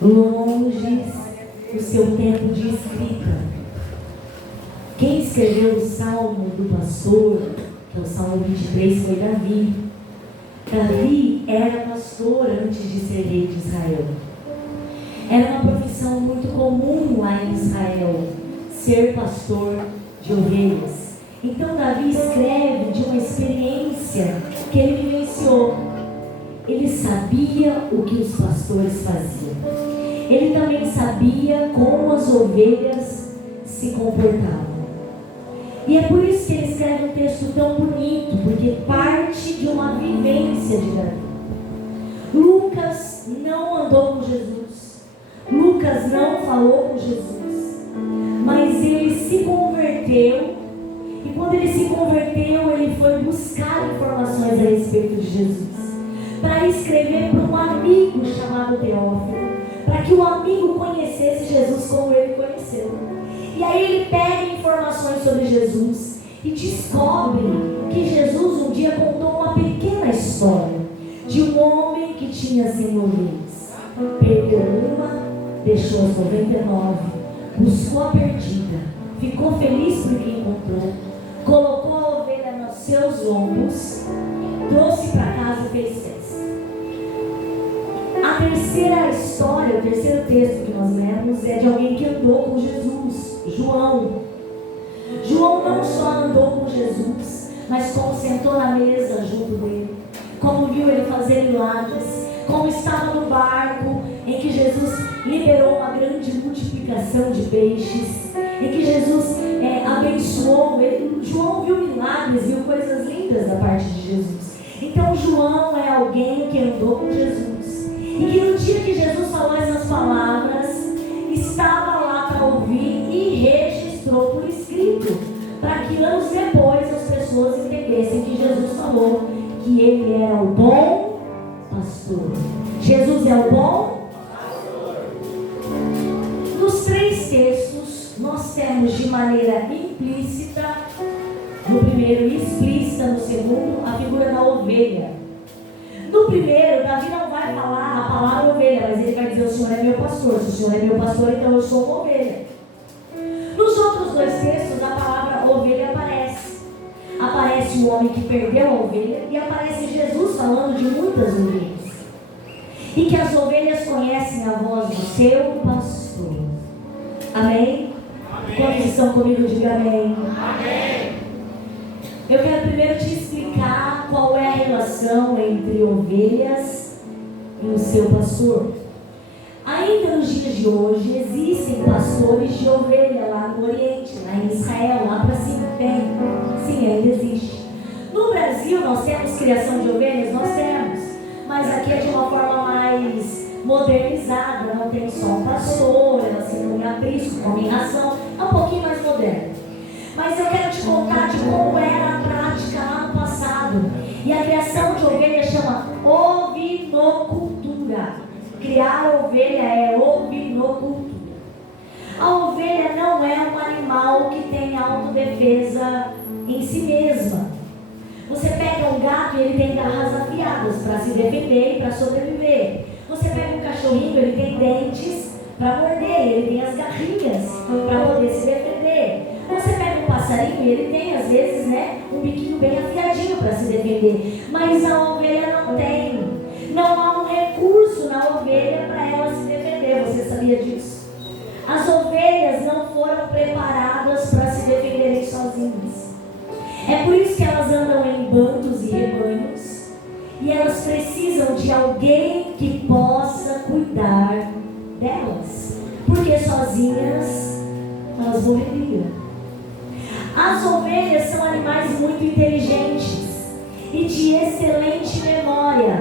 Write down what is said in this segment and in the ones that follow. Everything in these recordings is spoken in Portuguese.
longe do seu tempo de escrita. Quem escreveu o Salmo do pastor, que é o Salmo 23, foi Davi. Davi era pastor antes de ser rei de Israel. Era uma profissão muito comum lá em Israel, ser pastor de ovelhas. Então Davi escreve de uma experiência que ele vivenciou. Ele sabia o que os pastores faziam. Ele também sabia como as ovelhas se comportavam. E é por isso que ele escreve um texto tão bonito, porque parte de uma vivência de Davi. Lucas não andou com Jesus. Lucas não falou com Jesus. Mas ele se converteu. E quando ele se converteu, ele foi buscar informações a respeito de Jesus, para escrever para um amigo chamado Teófilo, para que o amigo conhecesse Jesus como ele conheceu. E aí ele pega informações sobre Jesus e descobre que Jesus um dia contou uma pequena história de um homem que tinha 100 ovelhas. Perdeu uma, deixou as 99, buscou a perdida, ficou feliz porque encontrou, colocou a ovelha nos seus lombos, trouxe para casa e fez festa. A terceira história, o terceiro texto que nós lemos é de alguém que andou com Jesus, João. João não só andou com Jesus, mas como sentou na mesa junto dele, como viu ele fazer milagres, como estava no barco em que Jesus liberou uma grande multiplicação de peixes, em que Jesus abençoou ele. João viu milagres, viu coisas lindas da parte de Jesus. Então João é alguém que andou com Jesus, e que no dia que Jesus falou essas palavras, estava lá para ouvir e registrou por escrito, para que anos depois as pessoas entendessem que Jesus falou que ele era o bom pastor. Jesus é o bom pastor. Nos três textos nós temos de maneira implícita no primeiro e explícita no segundo a figura da ovelha. No primeiro, Davi não vai falar a palavra ovelha, mas ele vai dizer: o Senhor é meu pastor. Se o Senhor é meu pastor, então eu sou uma ovelha. Nos outros dois textos, a palavra ovelha aparece. Aparece o homem que perdeu a ovelha e aparece Jesus falando de muitas ovelhas. E que as ovelhas conhecem a voz do seu pastor. Amém? Amém. Quantos estão comigo? Diga amém. Amém. Eu quero primeiro te explicar qual é a relação entre ovelhas e o seu pastor. Ainda nos dias de hoje existem pastores de ovelha lá no Oriente, lá em Israel, lá para cima tem. Sim, ainda existe. No Brasil nós temos criação de ovelhas? Nós temos. Mas aqui é de uma forma mais modernizada, não tem só um pastor, elas se comem aprisco, comem ração, é um pouquinho mais moderno. Mas eu quero te contar de como era a prática lá no passado. E a criação de ovelha chama ovinocultura. Criar ovelha é ovinocultura. A ovelha não é um animal que tem autodefesa em si mesma. Você pega um gato e ele tem garras afiadas para se defender e para sobreviver. Você pega um cachorrinho, ele tem dentes para morder, ele tem as garrinhas para poder se defender. Você pega um passarinho e ele tem, às vezes, um biquinho bem afiadinho para se defender. Mas a ovelha não tem. Não há um recurso na ovelha para ela se defender. Você sabia disso? As ovelhas não foram preparadas para se defenderem sozinhas. É por isso que elas andam em bandos e rebanhos. E elas precisam de alguém que possa cuidar delas. Porque sozinhas elas morreriam. As ovelhas são animais muito inteligentes e de excelente memória.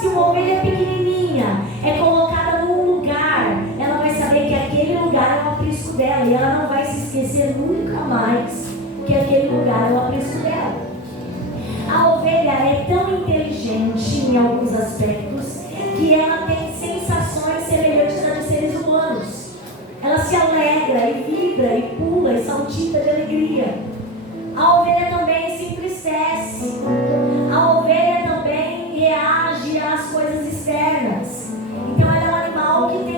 Se uma ovelha pequenininha é colocada num lugar, ela vai saber que aquele lugar é o aprisco dela e ela não vai se esquecer nunca mais que aquele lugar é o aprisco dela. A ovelha é tão inteligente em alguns aspectos que ela tem sensações semelhantes às de seres humanos. Ela se alegra e vibra e pula e saltita de alegria. A ovelha também se entristece. A ovelha também reage às coisas externas. Então ela é um animal que tem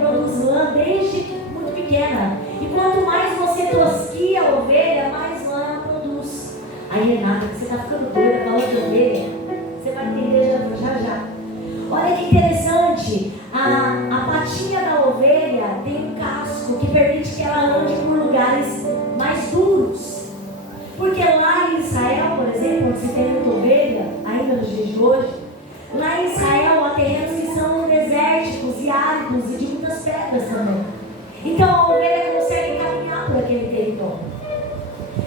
produz lã desde muito pequena. E quanto mais você tosquia a ovelha, mais lã ela produz. Aí, Renata, você está ficando doida falando de ovelha? Você vai entender já já. Olha que interessante, a patinha da ovelha tem um casco que permite que ela ande por lugares mais duros. Porque lá em Israel, por exemplo, onde se tem muita ovelha, ainda nos dias de hoje, lá em Israel há terrenos que são desérticos e áridos e de muitas pedras também. Então a ovelha consegue caminhar por aquele território.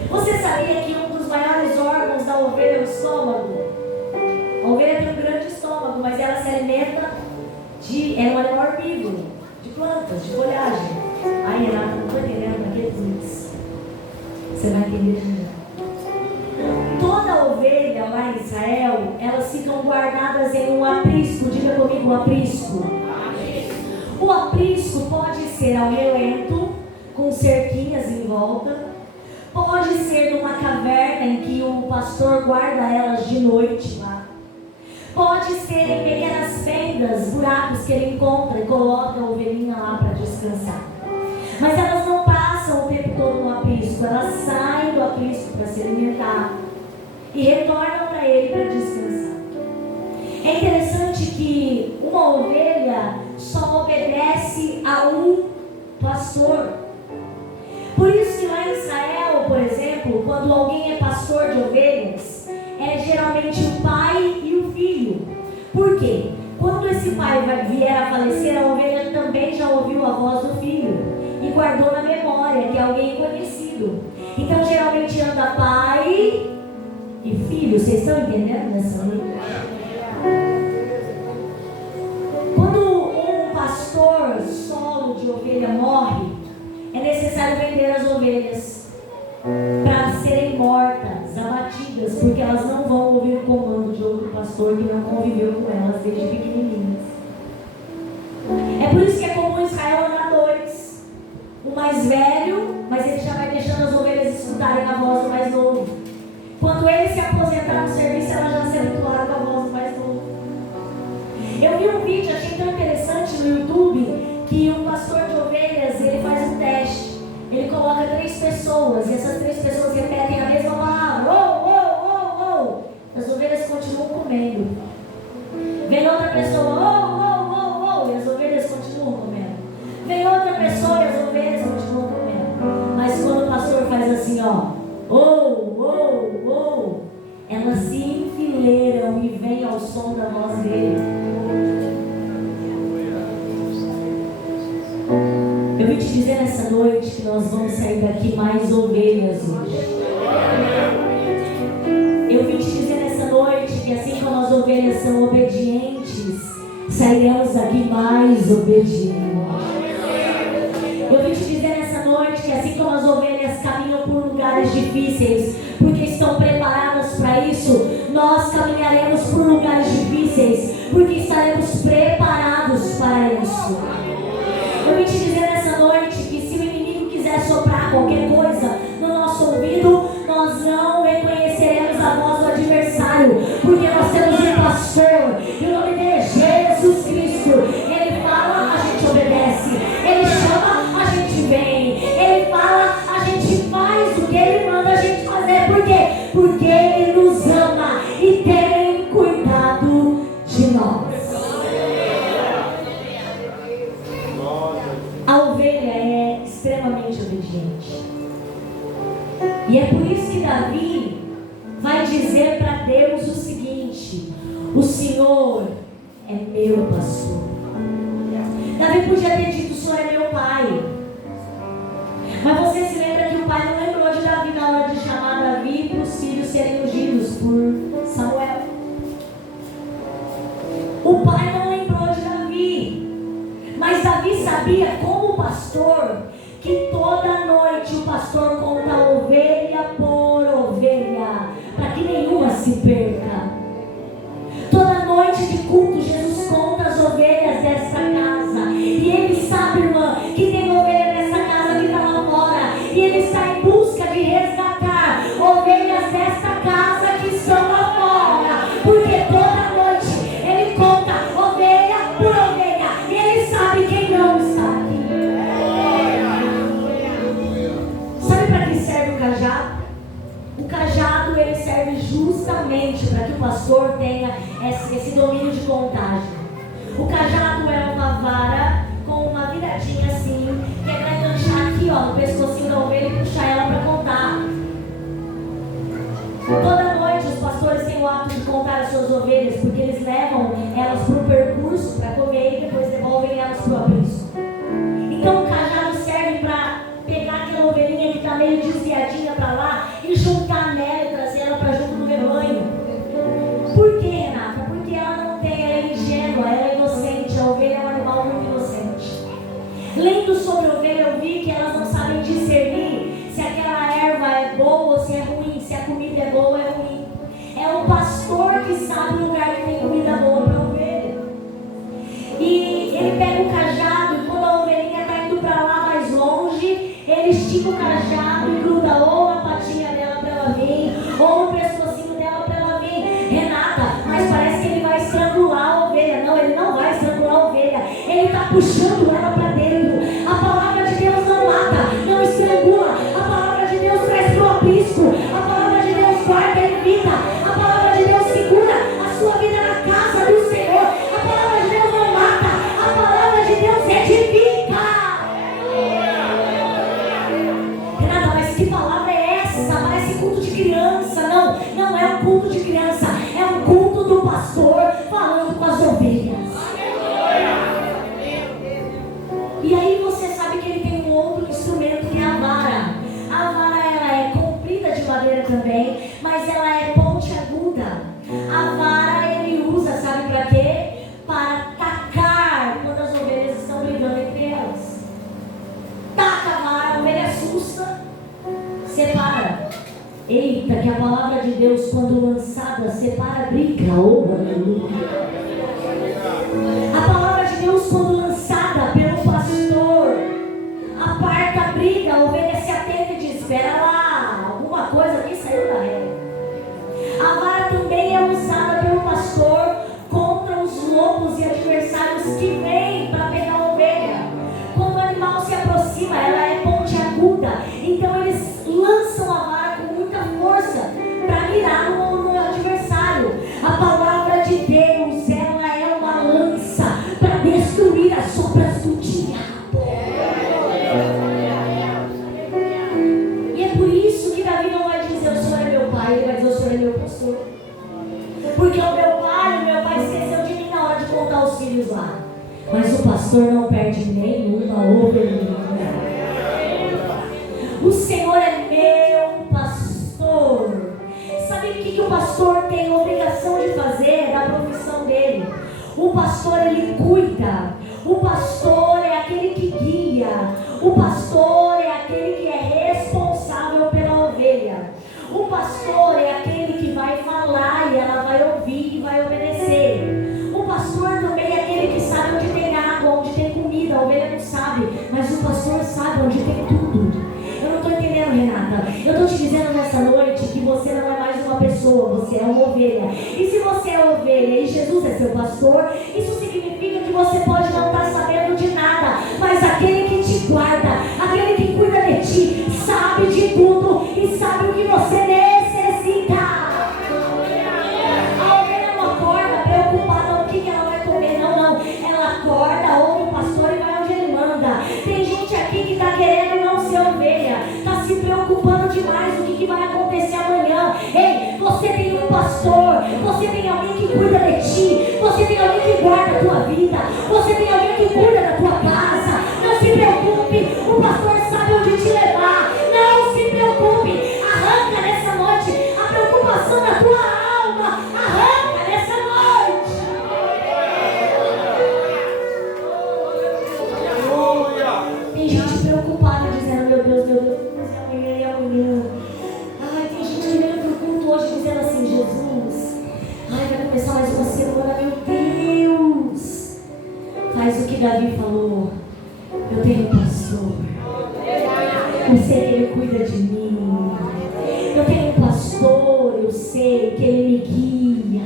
Você sabia que um dos maiores órgãos da ovelha é o estômago? A ovelha tem um grande estômago, mas ela se alimenta ela é um animal herbívoro, de plantas, de folhagem. Aí, Renata, não estou entendendo naqueles links. Você vai entender já. Toda ovelha lá em Israel, elas ficam guardadas em um aprisco. Diga comigo, um aprisco. O aprisco pode ser ao relento, com cerquinhas em volta. Pode ser numa caverna em que o pastor guarda elas de noite lá. Pode ser em pequenas fendas, buracos que ele encontra e coloca a ovelhinha lá para descansar. Mas elas não passam o tempo todo no aprisco, elas saem do aprisco para se alimentar e retornam para ele para descansar. É interessante que uma ovelha só obedece a um pastor. Por isso que lá em Israel, por exemplo, quando alguém é pastor de ovelhas, é geralmente o pai e o filho. Por quê? Quando esse pai vier a falecer, a ovelha também já ouviu a voz do filho e guardou na memória que é alguém conhecido. Então geralmente anda pai e filho. Vocês estão entendendo nessa linha? Quando um pastor solo de ovelha morre, é necessário vender as ovelhas para serem mortas, abatidas, porque elas não vão ouvir o comando de outro pastor que não conviveu com elas desde pequenininhas. É por isso que é comum em Israel andar dois, o mais velho, mas ele já vai deixando as ovelhas escutarem a voz do mais novo. Quando ele se aposentar do serviço, elas já se habituaram com a voz do mais novo. Eu vi um vídeo, achei tão interessante no YouTube, que um pastor de ovelhas, ele faz um teste. Ele coloca 3 pessoas e essas 3 pessoas repetem a mesma palavra. Oh, oh, oh, oh. As ovelhas continuam comendo. Vem outra pessoa, oh, oh, oh, oh. E as ovelhas continuam comendo. Vem outra pessoa e as ovelhas continuam comendo. Mas quando o pastor faz assim, ó, oh, oh, oh, elas se enfileiram e vêm ao som da voz dele. Eu vim te dizer nessa noite que nós vamos sair daqui mais ovelhas hoje. Eu vim te dizer nessa noite que assim como as ovelhas são obedientes, sairemos daqui mais obedientes. Eu vim te dizer nessa noite que assim como as ovelhas caminham por lugares difíceis, porque estão preparadas para isso, nós caminharemos por lugares difíceis, porque estaremos preparados para isso. Eu vim te dizer nessa noite que se o inimigo quiser soprar qualquer coisa no nosso ouvido, nós não reconheceremos a voz do adversário, porque nós temos um pastor, e o nome dele é Jesus Cristo. Ele fala, a gente obedece. Ele chama, a gente vem. Ele fala, a gente faz o que ele manda a gente fazer. Por quê? Porque ele nos ama e tem cuidado de nós. A ovelha é extremamente obediente. E é por isso que Davi vai dizer para Deus o seguinte: o Senhor é meu pastor. Davi podia ter dito: o Senhor é meu pai. Mas você se lembra que o pai não lembrou de Davi na hora de chamar Davi para os filhos serem ungidos por Samuel. O pai não lembrou de Davi. Mas Davi sabia, como pastor, que toda noite o pastor conta ovelha por ovelha, para que nenhuma se perca. Toda noite de culto, Jesus conta as ovelhas dessa casa. E ele sabe, irmã, que tem ovelha nessa casa que está lá fora. E ele está em busca de resgatar ovelhas desta casa que estão lá fora. Porque toda noite ele conta ovelha por ovelha. E ele sabe quem não está justamente para que o pastor tenha esse domínio de contagem. O cajado é uma vara com uma viradinha assim, que é para enganchar aqui, ó, no pescocinho da ovelha e puxar ela para contar. Toda noite os pastores têm o hábito de contar as suas ovelhas, porque eles levam elas para o percurso para comer e depois devolvem elas para o aprisco. Então o cajado serve para pegar aquela ovelhinha que está meio desviadinha para lá e juntar nela e trazer ela para junto do rebanho. Por quê, Renata? Porque ela não tem, ela é ingênua, ela é inocente. A ovelha é um animal muito inocente. Lendo sobre a ovelha, eu vi que elas não sabem discernir se aquela erva é boa ou se é ruim, se a comida é boa ou é ruim. É o pastor que sabe o lugar que tem comida boa para a ovelha. E ele pega o cajado e quando a ovelhinha está indo para lá mais longe, ele estica o cajado e gruda ou na patinha dela para ela vir, ou no pescocinho dela para ela vir. Renata, mas parece que ele vai estrangular a ovelha. Não, ele não vai estrangular a ovelha. Ele está puxando ela para dentro. A palavra de Deus não mata, não estrangula. A palavra de Deus traz para o aprisco. A palavra de Deus guarda e evita. A palavra de Deus segura a sua vida na casa do Senhor. A palavra de Deus não mata, a palavra de Deus edifica. Renata, mas que palavra é essa? Parece culto de criança. Não, não é um culto de criança. É um culto do pastor falando com as ovelhas. E aí você sabe que ele tem um outro instrumento que é a vara. A vara ela é comprida de madeira também, mas ela é pontiaguda. A vara ele usa, sabe para quê? Para tacar quando as ovelhas estão brigando entre elas. Taca a vara, a ovelha assusta, separa. Eita, que a palavra de Deus, quando lançada, separa a briga. Oh, aleluia. A palavra de Deus, quando lançada pelo pastor, aparta a briga, a ovelha se atenta e diz: espera lá, alguma coisa aqui saiu da regra. A vara também é usada pelo pastor contra os lobos e adversários que vêm para pegar a ovelha. Quando o animal se aproxima, ela é pontiaguda, então eles lançam a vara com muita força para mirar no adversário. A palavra de Deus, ela é uma lança para destruir as sobras do diabo. E é por isso que Davi não vai dizer: o Senhor é meu pai, ele vai dizer: o Senhor é meu pastor. Porque o meu pai esqueceu de mim na hora de contar os filhos lá. Mas o pastor não perde nenhuma ovelhinha. O Senhor é meu pastor. Sabe o que o pastor tem a obrigação de fazer da profissão dele? O pastor, ele cuida. O pastor é aquele que guia. O pastor é aquele que é responsável pela ovelha. O pastor é aquele que vai falar e ela vai ouvir e vai obedecer. O pastor também é aquele que sabe onde tem água, onde tem comida. A ovelha não sabe, mas o pastor sabe onde tem tudo. Eu não estou entendendo, Renata. Eu estou te dizendo nessa noite que você não é mais uma pessoa, você é uma ovelha. E se você é ovelha e Jesus é seu pastor, isso significa que você pode não estar sabendo de nada, mas aquele que te guarda, aquele que cuida de ti, sabe de tudo e sabe o que você necessita. A ovelha não acorda preocupada com o que ela vai comer, não. Ela acorda, ouve o pastor e vai onde ele manda. Tem gente aqui que está querendo não ser ovelha, está se preocupando demais com o que vai acontecer amanhã. Ei, você tem um pastor, você tem alguém que cuida de ti, você tem alguém que guarda a tua vida, você tem alguém que cuida da tua casa. Não se preocupe, o pastor sabe onde te levar. Não se preocupe, arranca nessa noite a preocupação da tua alma, arranca nessa noite. Tem gente preocupada dizendo: meu Deus, e amanhã. Ai, tem gente que veio pro culto hoje dizendo assim: Jesus, ai, vai começar mais uma semana, meu Deus. Faz o que Davi falou: eu tenho um pastor, eu sei que ele cuida de mim. Eu tenho um pastor, eu sei que ele me guia.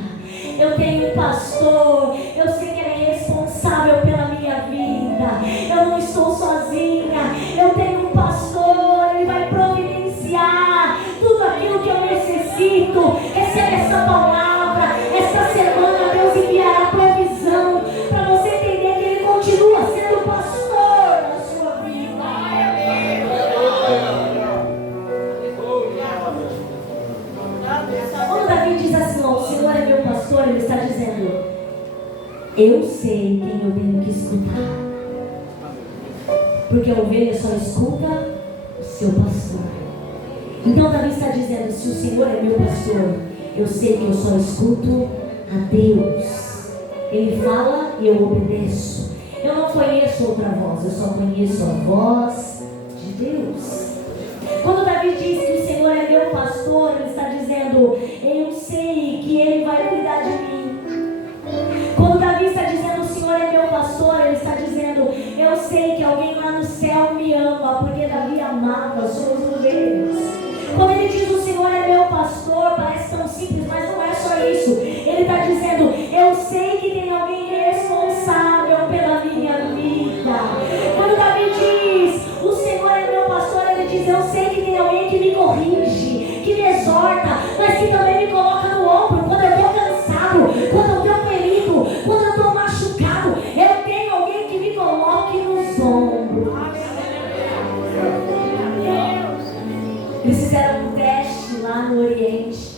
Eu tenho um pastor, eu sei que ele é responsável pela minha vida. Eu não estou sozinha, eu tenho um pastor, ele vai providenciar tudo aquilo que eu necessito. Recebe essa palavra. Senhor, Ele está dizendo: eu sei quem eu tenho que escutar. Porque a ovelha só escuta o seu pastor. Então Davi está dizendo: se o Senhor é meu pastor, eu sei que eu só escuto a Deus. Ele fala e eu obedeço. Eu não conheço outra voz, eu só conheço a voz de Deus. Quando Davi diz que o Senhor é meu pastor, ele está dizendo: eu sei que Ele vai cuidar de mim. Quando Davi está dizendo: o Senhor é meu pastor, ele está dizendo: eu sei que alguém lá no céu me ama, porque Davi amava suas ovelhas. Quando ele diz: o Senhor é meu pastor, parece tão simples, mas não é só isso. Ele está dizendo: eu sei que tem alguém responsável pela minha vida. Quando Davi diz: o Senhor é meu pastor, ele diz: eu sei que tem alguém que me corrige, que me exorta, mas que também me coloca no ombro quando eu estou cansado, quando eu estou ferido, quando eu estou machucado. Eu tenho alguém que me coloque nos ombros. Eles fizeram um teste lá no Oriente.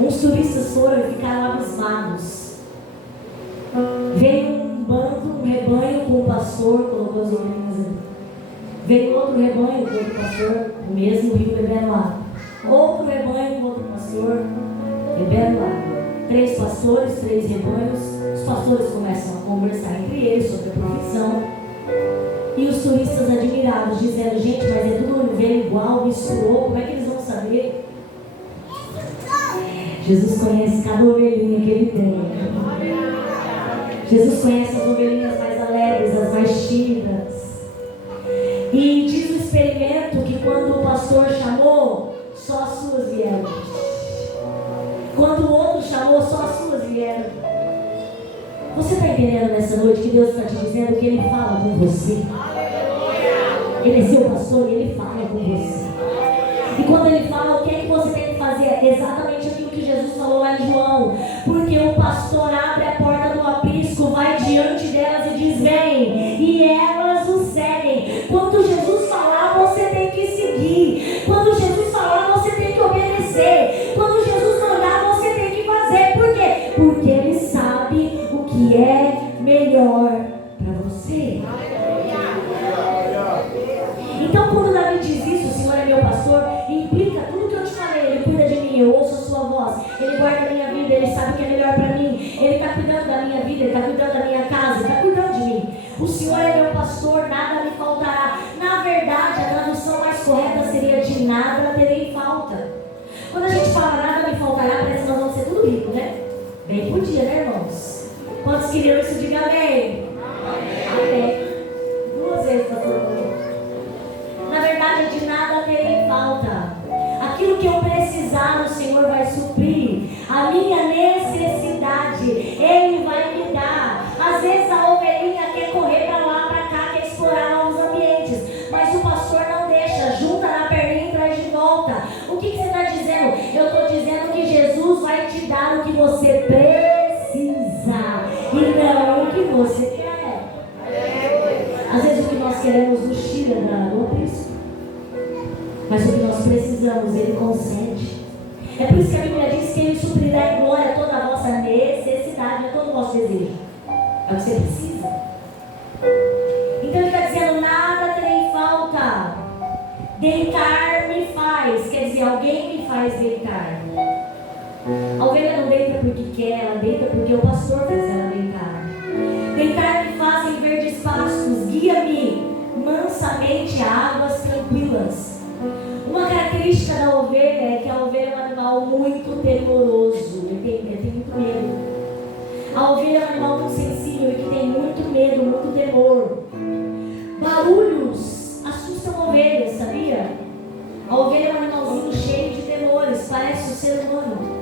Uns turistas foram e ficaram abismados. Veio um bando, um rebanho com o pastor, colocou as ovelhas ali. Veio outro rebanho com outro pastor, o mesmo rio bebendo água. Outro rebanho com outro pastor, bebendo água. 3 pastores, 3 rebanhos. Os pastores começam a conversar entre eles sobre a profissão. E os turistas admirados, dizendo: gente, mas é tudo ovelha igual, misturou, como é que eles vão saber? Jesus conhece cada ovelhinha que Ele tem. Jesus conhece as ovelhinhas mais alegres, as mais tímidas. E diz o experimento que quando o pastor chamou, só as suas vieram. Quando o outro chamou, só as suas vieram. Você está entendendo nessa noite que Deus está te dizendo que Ele fala com você? Ele é seu pastor e Ele fala com você. E quando Ele fala, o que é que você tem que fazer? Exatamente aquilo que Jesus falou lá em João. Porque o pastor abre a porta do aprisco, vai diante delas e diz: vem. E elas o seguem. Quando Jesus falar, você tem que seguir. Quando Jesus falar, você tem que obedecer. Quando Jesus mandar, você tem que fazer. Por quê? Porque Ele sabe o que é melhor para você. Então, quando Davi diz isso: o Senhor é meu pastor, implica tudo que eu te falei. Ele cuida de mim, eu ouço a sua voz, Ele guarda a minha vida, Ele sabe o que é melhor para mim, Ele está cuidando da minha vida, Ele está cuidando da minha casa, Ele está cuidando de mim. O Senhor é meu pastor, nada me faltará. Na verdade, a tradução mais correta seria: de nada terei falta. Quando a gente fala nada me faltará, parece que nós vamos ser tudo rico, né? Bem podia, né, irmãos? Quantos queriam isso? Diga amém. Amém. 2 vezes, pastor. Na verdade, de nada terei falta. Aquilo que eu precisar, o Senhor vai suprir. A minha necessidade, Ele vai me dar. Às vezes a ovelhinha quer correr para lá, para cá, quer explorar novos ambientes, mas o pastor não deixa, junta na perninha e traz de volta. O que você está dizendo? Eu estou dizendo que Jesus vai te dar o que você precisa e não o que você quer. Às vezes o que nós queremos nos tira do aprisco, mas o que nós precisamos, Ele concede. É por isso que a Bíblia diz que Ele suprirá em glória toda a vossa necessidade, não é todo o vosso desejo, é o que você precisa. Então Ele está dizendo: nada terei falta. Deitar me faz, quer dizer, alguém me faz deitar. A ovelha não deita porque quer, ela deita porque o pastor faz ela deitar. Deitar me faz em verdes pastos, guia-me mansamente a águas tranquilas. Uma característica da ovelha é que a ovelha é um animal muito temoroso, ele tem muito medo. A ovelha é um animal muito sensível e que tem muito medo, muito temor. Barulhos assustam ovelhas, sabia? A ovelha é um animalzinho cheio de temores, parece o ser humano.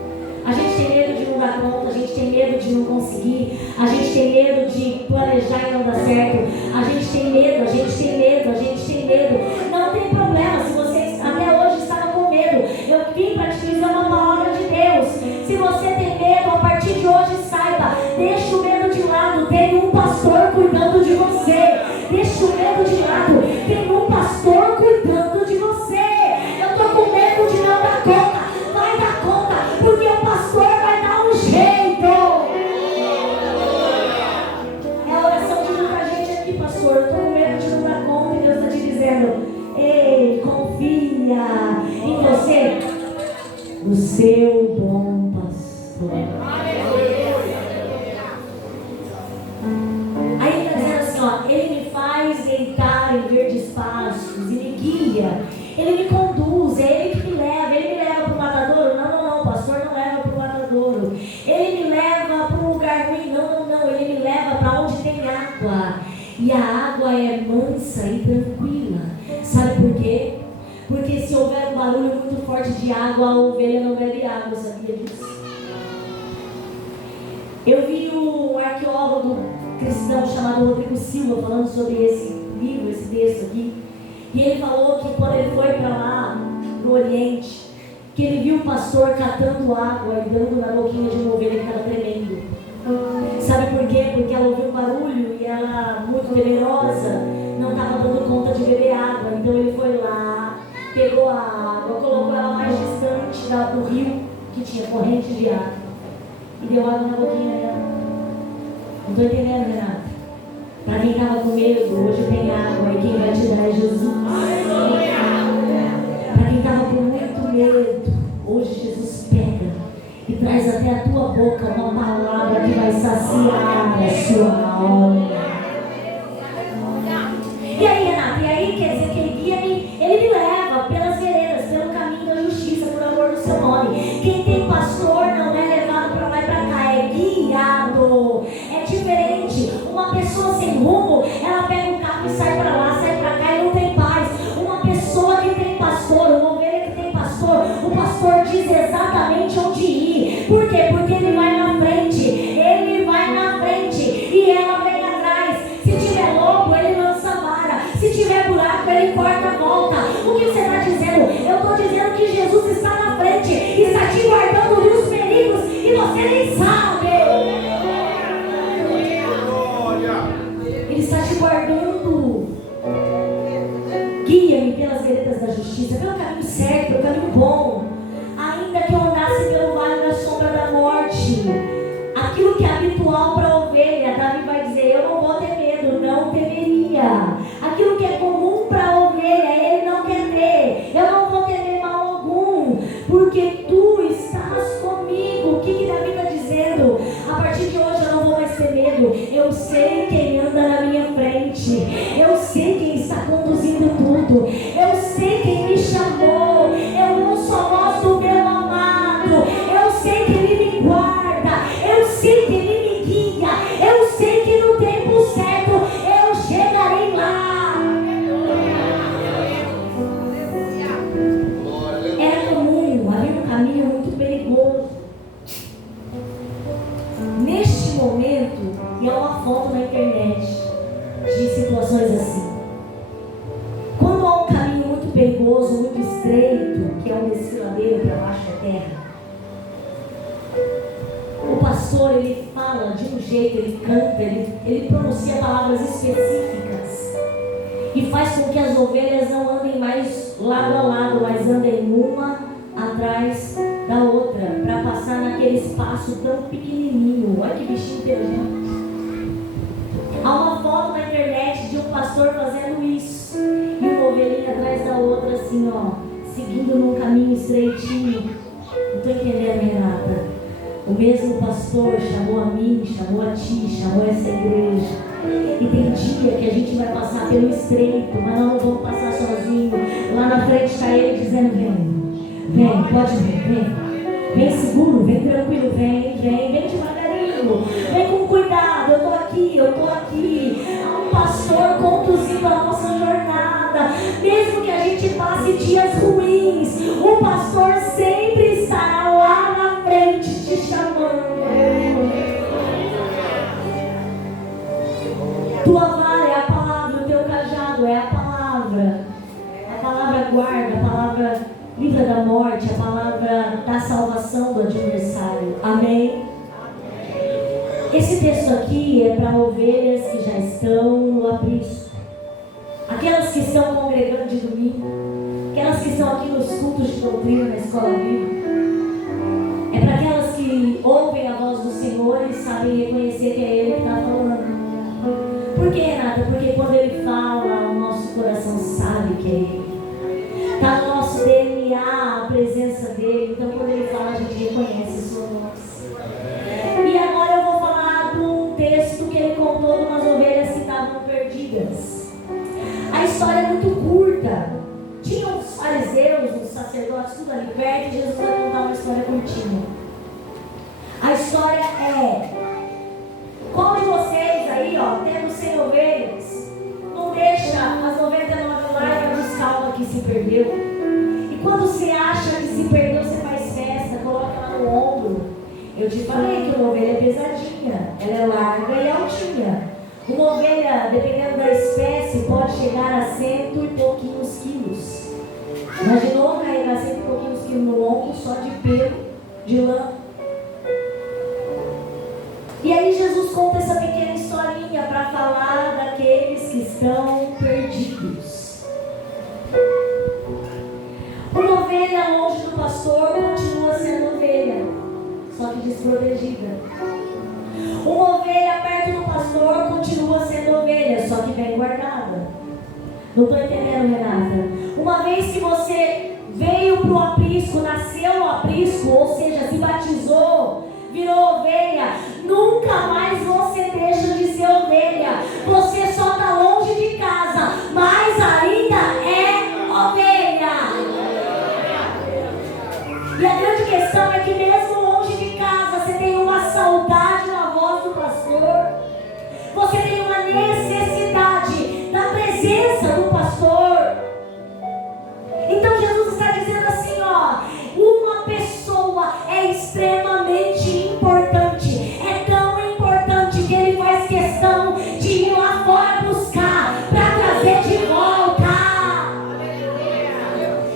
A gente tem medo de não dar conta, a gente tem medo de não conseguir, a gente tem medo de planejar e não dar certo, a gente tem medo, a gente tem medo, a gente tem medo. Não tem problema se você até hoje estava com medo. Eu vim para te dizer uma palavra de Deus. Se você tem medo, a partir de hoje saiba, deixa o medo de lado, tem um pastor cuidando de você. Deixa o medo de lado, tem um pastor cuidando de você. Eu estou com medo de não dar conta, vai dar conta, porque o pastor vai dar seu bom pastor. Aí ele está dizendo assim, ó, ele me faz deitar em verdes pastos, e me guia, ele me conduz, é ele que me leva. Ele me leva para o matadouro? Não, pastor não leva para o matadouro. Ele me leva para um lugar ruim? Não, ele me leva para onde tem água, e a água é mansa e tranquila. Sabe por quê? Porque se houver um barulho muito forte de água, a ovelha não bebe água, sabia disso? Eu vi um arqueólogo cristão chamado Rodrigo Silva falando sobre esse livro, esse texto aqui. E ele falou que quando ele foi para lá, no Oriente, que ele viu o pastor catando água e dando na boquinha de uma ovelha que estava tremendo. Sabe por quê? Porque ela ouviu um barulho e ela, muito temerosa, não estava dando conta de beber água. Então ele foi lá, pegou a água, colocou ela mais distante do rio, que tinha corrente de água, e deu água na boquinha dela. Não estou entendendo, Renata. Para quem estava com medo, hoje tem água, e quem vai te dar é Jesus. Para quem estava com muito medo, hoje Jesus pega e traz até a tua boca uma palavra que vai saciar a sua alma. E aí, Renata, quer dizer que ele guia-me, ele me leva pelas veredas, pelo caminho da justiça, por amor do seu nome. Quem tem pastor não é levado para lá e para cá, é guiado. É diferente. Uma pessoa sem rumo, ela pega um carro e sai para lá, sai para cá e não tem paz. Uma pessoa que tem pastor, uma ovelha que tem pastor, o pastor diz exatamente onde ir. Por quê? Porque ele vai na frente, e ela vem atrás. Se tiver lobo, ele lança vara. Se tiver buraco, ele corta a volta. O que você está dizendo? Eu estou dizendo que Jesus está na frente, está te guardando dos perigos e você nem sabe. Ele está te guardando. Guia-me pelas veredas da justiça, pelo caminho certo, pelo caminho bom. Ainda que eu andasse pelo vale da sombra da morte, aquilo que é habitual para a ovelha, Davi vai dizer, eu não vou ter medo, não temeria. Aquilo que é comum para a ovelha, ele não quer ter. Eu não vou temer mal algum, porque tu estás comigo. O que Davi está dizendo? A partir de hoje eu não vou mais ter medo. Eu sei quem anda na minha frente. Eu sei quem está conduzindo tudo. Eu sei quem me chamou. Eu não só gosto do meu amado. Eu sei que ele me guarda. Eu sei que ele me guia. Eu sei que no tempo certo eu chegarei lá. Era comum, havia um caminho muito perigoso. Neste momento, e há uma foto na internet de situações assim. Quando há um caminho muito perigoso, muito estreito, que é um desfiladeiro para baixo da terra, o pastor, ele fala de um jeito, ele canta, ele pronuncia palavras específicas e faz com que as ovelhas não andem mais lado a lado, mas andem uma atrás da outra, para passar naquele espaço tão pequenininho. Olha que bichinho inteligente. Há uma foto na internet de um pastor fazendo isso, e uma ovelhinha atrás da outra, assim, ó, seguindo num caminho estreitinho. Não estou entendendo, Renata. O mesmo pastor chamou a mim, chamou a ti, chamou essa igreja. E tem dia que a gente vai passar pelo estreito, mas nós não vamos passar sozinho. Lá na frente está ele dizendo, vem, pode vir, vem seguro, vem tranquilo, vem devagarinho, vem com cuidado, eu estou aqui. Há um pastor conduzindo a nossa jornada. Mesmo que a gente passe dias ruins, o pastor sempre estará lá na frente te chamando. Tua vara é a palavra, o teu cajado é a palavra. A palavra guarda, a palavra livra da morte, a palavra da salvação do adversário. Amém? Esse texto aqui é para ovelhas que já estão no aprisco, aquelas que estão congregando de domingo, aquelas que estão aqui nos cultos de doutrina na escola bíblica. É para aquelas que ouvem a voz do Senhor e sabem reconhecer que é Ele que está falando. Por que, Renata? Porque quando Ele fala, o nosso coração sabe que é Ele. Está no nosso DNA a presença dEle. Então quando Ele fala, a Eu te falei que uma ovelha é pesadinha, ela é larga e altinha. Uma ovelha, dependendo da espécie, pode chegar a 100 e pouquinhos quilos. Imaginou carregar 100 e pouquinhos quilos no ombro só de pelo, de lã? E aí Jesus conta essa pequena historinha para falar daqueles que estão perdidos. Uma ovelha longe do pastor continua sendo ovelha, só que desprotegida. Uma ovelha perto do pastor continua sendo ovelha, só que bem guardada. Não estou entendendo, Renata. Uma vez que você veio para o aprisco, nasceu no aprisco, ou seja, se batizou, virou ovelha, nunca mais você deixa de ser ovelha. Você só está longe de casa, mas ainda é ovelha. E a grande questão é que mesmo longe de casa, você tem uma saudade na voz do pastor. Você tem uma necessidade da presença do pastor. Então Jesus está dizendo assim, ó, uma pessoa é extremamente importante. É tão importante que ele faz questão de ir lá fora buscar para trazer de volta.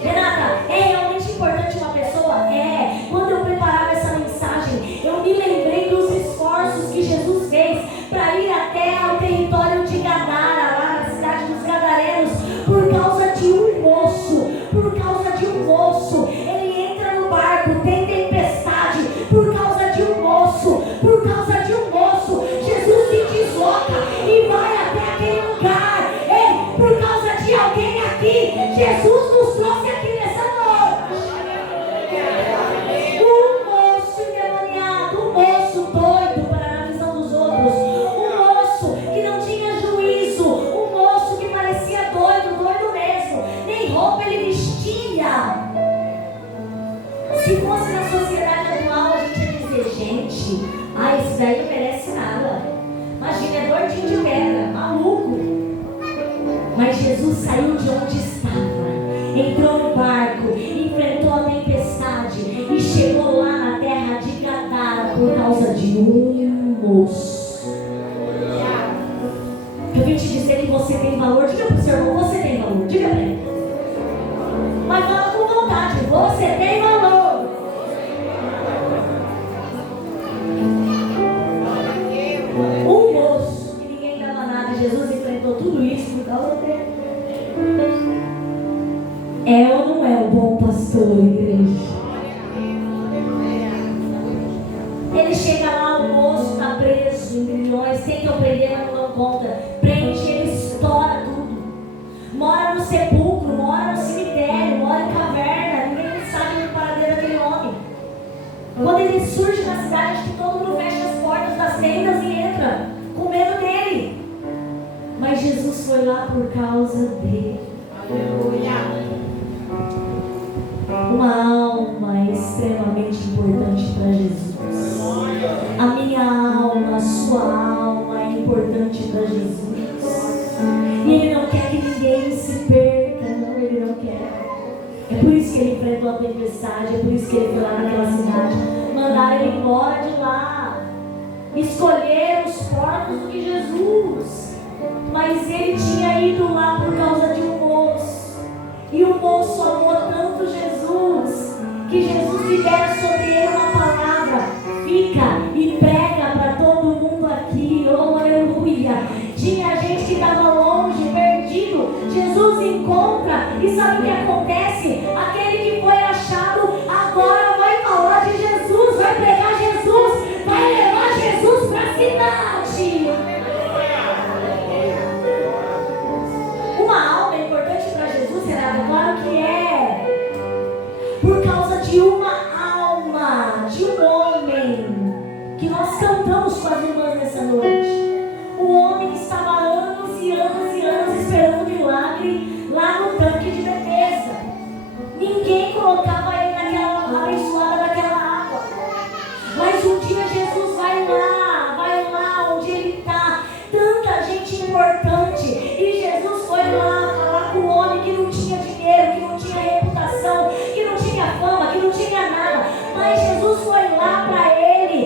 Renata, é realmente importante uma pessoa? É. Quando eu preparava essa mensagem, eu me lembrei dos esforços que Jesus fez para ir até ao território de Gadara, lá na cidade dos Gadarenos, por causa de um moço. Por causa de um moço, ele entra no barco, tem tempestade, por causa de um moço, por causa de um moço, Jesus se desloca e vai até aquele lugar. Ei, por causa de alguém aqui, Jesus nos trouxe aqui nessa noite. Um moço endemoniado, um moço doido para a visão dos outros, um moço que não tinha juízo, um moço que parecia doido, doido mesmo, nem roupa ele vestia. Se fosse na sociedade atual, a gente ia dizer, gente, esse daí não merece nada. Imagina, é doidinho de pedra, maluco. Mas Jesus saiu de onde estava, entrou no barco, enfrentou a tempestade e chegou lá na terra de Gadara por causa de um moço. Eu vim te dizer que você tem valor. Diga para o seu irmão, você tem valor. Diga para ele. Mas fala com vontade, você tem valor. Um moço que ninguém dava nada, Jesus enfrentou tudo isso por causa dele. É ou não é o bom pastor, igreja? Ele chega lá, o moço está preso em grilhões, tenta prender, mas não dão conta. Prende, ele estoura tudo. Mora no sepulcro, mora no cemitério, mora em caverna, ninguém sabe do paradeiro daquele homem. Quando ele surge na cidade, acho que todo mundo fecha as portas das tendas e entra, com medo dele. Mas Jesus foi lá por causa dele. Aleluia. Uma alma extremamente importante para Jesus. A minha alma, a sua alma é importante para Jesus. E Ele não quer que ninguém se perca, não, Ele não quer. É por isso que Ele enfrentou a tempestade, é por isso que Ele foi lá naquela cidade. Mandaram Ele embora de lá. Escolheram os porcos do que Jesus. Mas Ele tinha ido lá por causa de um moço. E o moço amou tanto Jesus, que Jesus libera sobre ele uma palavra. Fica e prega para todo mundo aqui. Oh, aleluia. Tinha gente que estava longe, perdido. Jesus encontra. E sabe o que acontece? Aquele que foi achado agora vai falar de Jesus, vai pregar Jesus, vai levar Jesus para a cidade. Uma alma é importante para Jesus, Renata? Claro que é. Por causa de uma alma, de um homem, que nós cantamos com as irmãs nessa noite. O homem estava anos e anos e anos esperando um milagre lá no tanque de Betesda. Ninguém colocava ele naquela abençoada daquela água. Mas um dia Jesus vai lá onde ele está. Tanta gente importante. E Jesus foi lá falar com um homem que não tinha dinheiro, que não tinha reputação, que não tinha fama, que não tinha nada. Mas Jesus foi lá para ele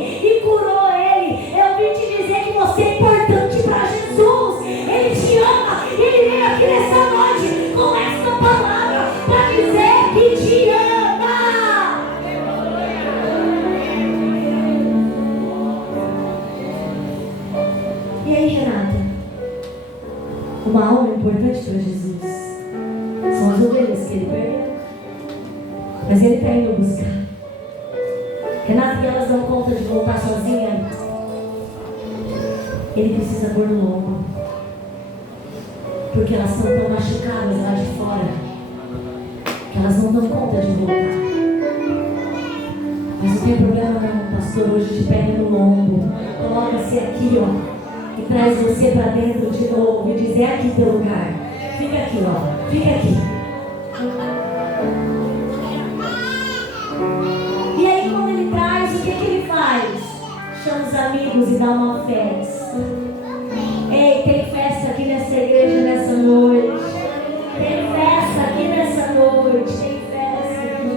Uma alma importante para Jesus são as ovelhas que ele perdeu. Mas ele está indo buscar. Renato, que elas dão conta de voltar sozinha. Ele precisa pôr no ombro. Porque elas estão tão machucadas lá de fora que elas não dão conta de voltar. Mas não tem problema não, pastor. Hoje te pega no ombro. Coloca-se aqui, ó. E traz você para dentro de novo. E diz, é aqui teu lugar. Fica aqui, ó. Fica aqui. E aí quando ele traz, o que ele faz? Chama os amigos e dá uma festa. Ei, tem festa aqui nessa igreja nessa noite. Tem festa aqui nessa noite. Tem festa aqui.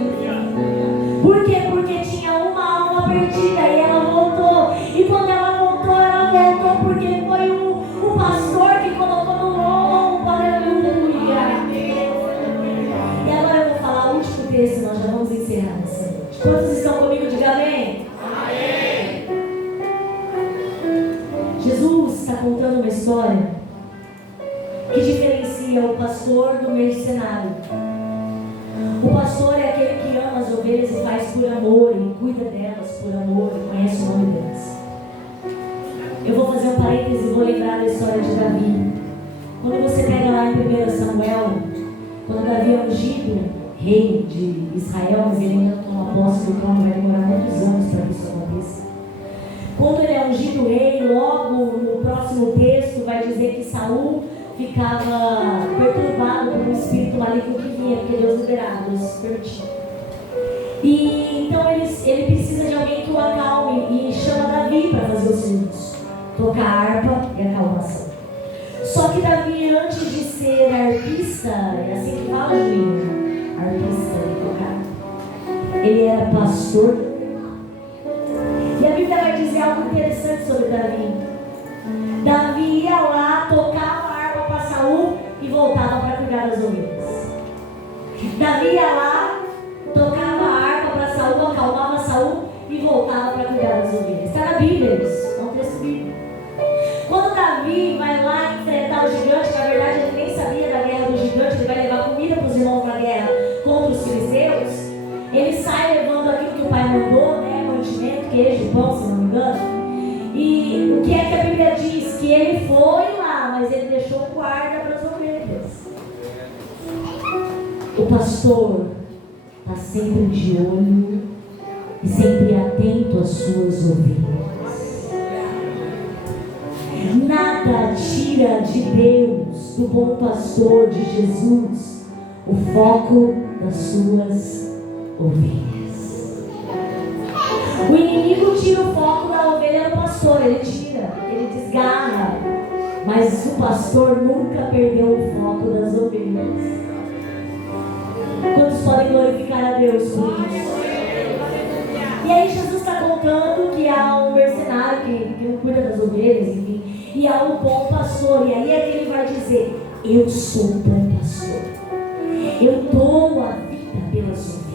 Por quê? Porque tinha uma alma perdida e ela voltou. E quando ela voltou porque foi o pastor que colocou no ombro. Aleluia. E agora eu vou falar o último texto, nós já vamos encerrar nessa noite. Quantos estão comigo? Diga amém. Amém. Jesus está contando uma história que diferencia o pastor do mercenário. O pastor é aquele que ama as ovelhas e faz por amor, e cuida delas por amor, e conhece o nome delas. Eu vou fazer um parêntese e vou lembrar da história de Davi. Quando você pega lá em 1 Samuel, quando Davi é ungido rei de Israel, mas ele ainda toma posse do trono, vai demorar muitos anos para que isso aconteça. Quando ele é ungido rei, logo no próximo texto vai dizer que Saul ficava perturbado por um espírito maligno que vinha, porque Deus liberava, Deus permitia. E então ele precisa de alguém que o acalme e chama Davi para fazer o serviço, tocar a harpa e acalmação. Só que Davi, antes de ser arpista, é assim que fala, Julinho, arpista de tocar, ele era pastor. E a Bíblia vai dizer algo interessante sobre Davi. Davi ia lá, tocava a harpa para Saul e voltava para cuidar das ovelhas. Davi ia lá, tocava a harpa para Saul, acalmava Saul e voltava para cuidar das ovelhas. Está na Bíblia isso, é um texto bíblico. Quando Davi vai lá enfrentar o gigante, na verdade ele nem sabia da guerra do gigante, ele vai levar comida para os irmãos na guerra contra os filisteus. Ele sai levando aquilo que o pai mandou, né? Mantimento, queijo, pão, se não me engano. E o que é que a Bíblia diz? Que ele foi lá, mas ele deixou o guarda para as ovelhas. O pastor está sempre de olho e sempre atento às suas ovelhas. Nada tira de Deus, do bom pastor de Jesus, o foco das suas ovelhas. O inimigo tira o foco da ovelha do pastor, ele tira, ele desgarra, mas o pastor nunca perdeu o foco das ovelhas. Quantos podem glorificar a Deus por isso? E aí Jesus está contando que há um mercenário que cuida das ovelhas, enfim, e há um bom pastor. E aí é que ele vai dizer: eu sou um bom pastor, eu dou a vida pelas ovelhas.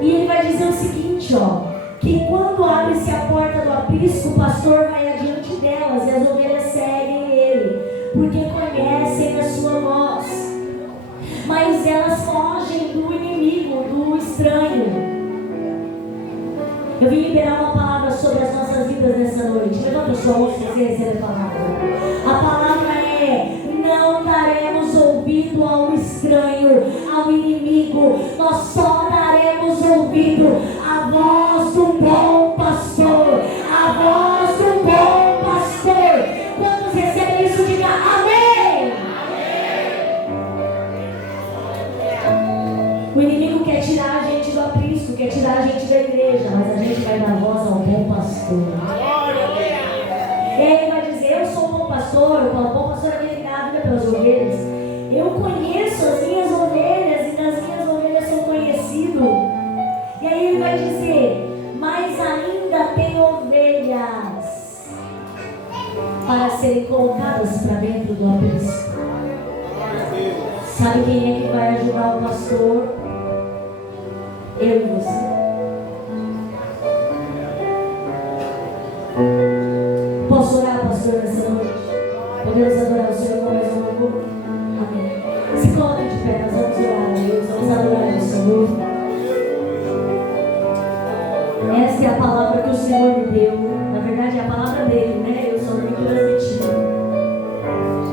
E ele vai dizer o seguinte, ó, que quando abre-se a porta do aprisco, o pastor vai adiante delas e as ovelhas seguem ele, porque conhecem a sua voz. Mas elas fogem do inimigo, do estranho. Eu vim liberar uma palavra sobre as nossas vidas nessa noite. Levanta a sua mão se você recebe a palavra. A palavra é: não daremos ouvido ao estranho, ao inimigo. Nós só daremos ouvido à voz do bom pastor. A voz do bom pastor. Quantos recebem isso? Diga amém. O inimigo quer tirar a gente do aprisco, quer tirar a gente da igreja, mas a gente vai dar voz ao bom pastor. Ele vai dizer: eu sou um bom pastor. O bom pastor é aquele que dá a vida pelas ovelhas. Eu conheço as minhas ovelhas e das minhas ovelhas sou conhecido. E aí ele vai dizer: mas ainda tem ovelhas para serem colocadas para dentro do aprisco. Sabe quem é que vai ajudar o pastor? Eu e você. Posso orar, pastor, nessa noite? Podemos adorar o Senhor com mais um louvor? Amém. Se coloquem de pé, nós vamos orar a Deus, vamos adorar o Senhor. Essa é a palavra que